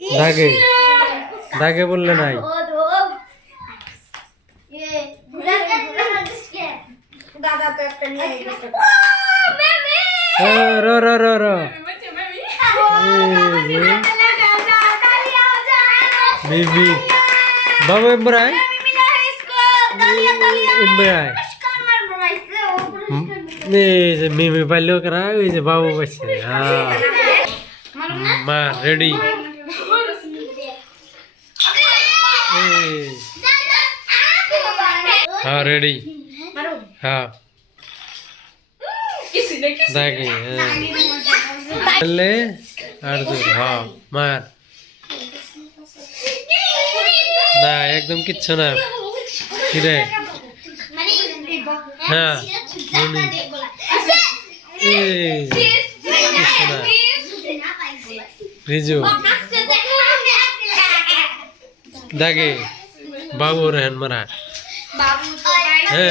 দাগে দাগে বললে নাই দাদা তো একটা নিয়ে গেছে র র র র বিবি বাবু ইমরান ইমরান এই যে মিমি পাইলো করা ওই যে বাবু পাইছে হ্যাঁ মা রেডি हाँ रेडी हाँ दागे ले अर्जुन हाँ मार ना एकदम किच्छु ना किरे हाँ किच्छु ना रिजु दागे बाबू रहन मरा बाबू तो है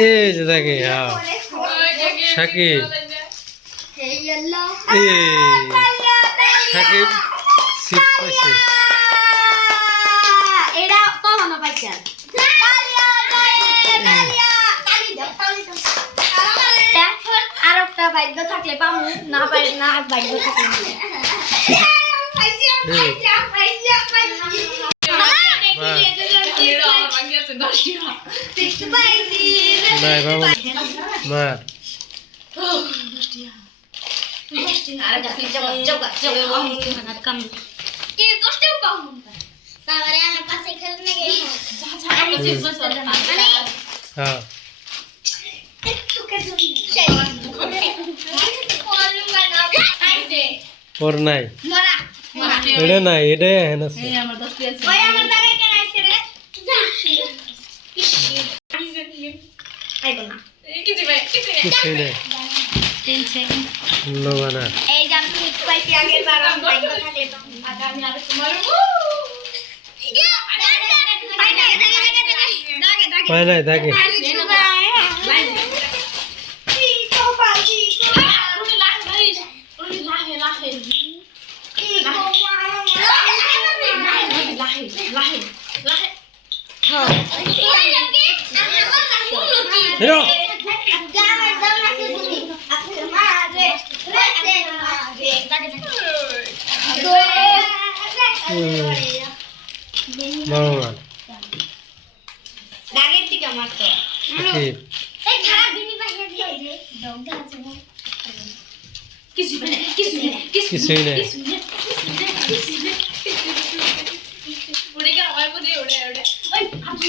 ए दागे हाँ শাকিব শাকিব চিপস পাইছে এটা কখনো পাইছে আর একটা ভাগ্য থাকলে পামু না পারি না ভাগ্য থাকলে নাই বাবা মার হ্যাঁ ওর নাই এটা নাই এটা হেন আছে কিছুই নাই লোবানা পায় নাই দাগে Hero. Mama. Daget tiga mato. Okay. Khara bini pahiya diye de. Dogga ache na. Kisu ne. কিছুই নাই Ude ke oy bode ude. Oy abu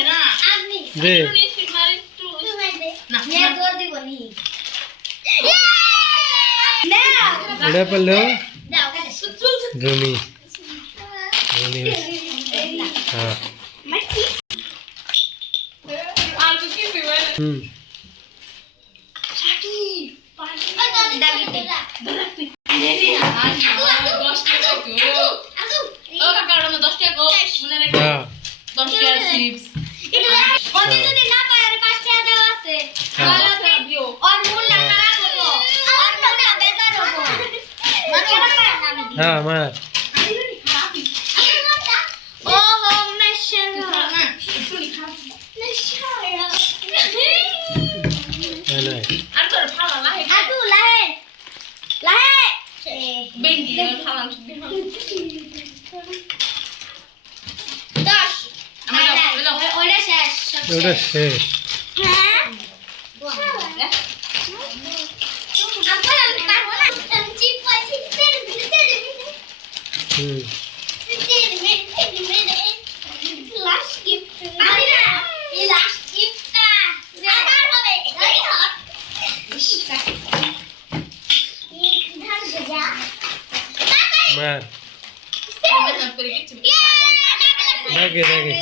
na. Apni. They Na. Ne do diboni. Na. এটা পেলো Dao ka. জমি জমি হ্যাঁ Mati. Alu kisu bana. হ্যাঁ মার ওটা শেষ মার দাগে দাগে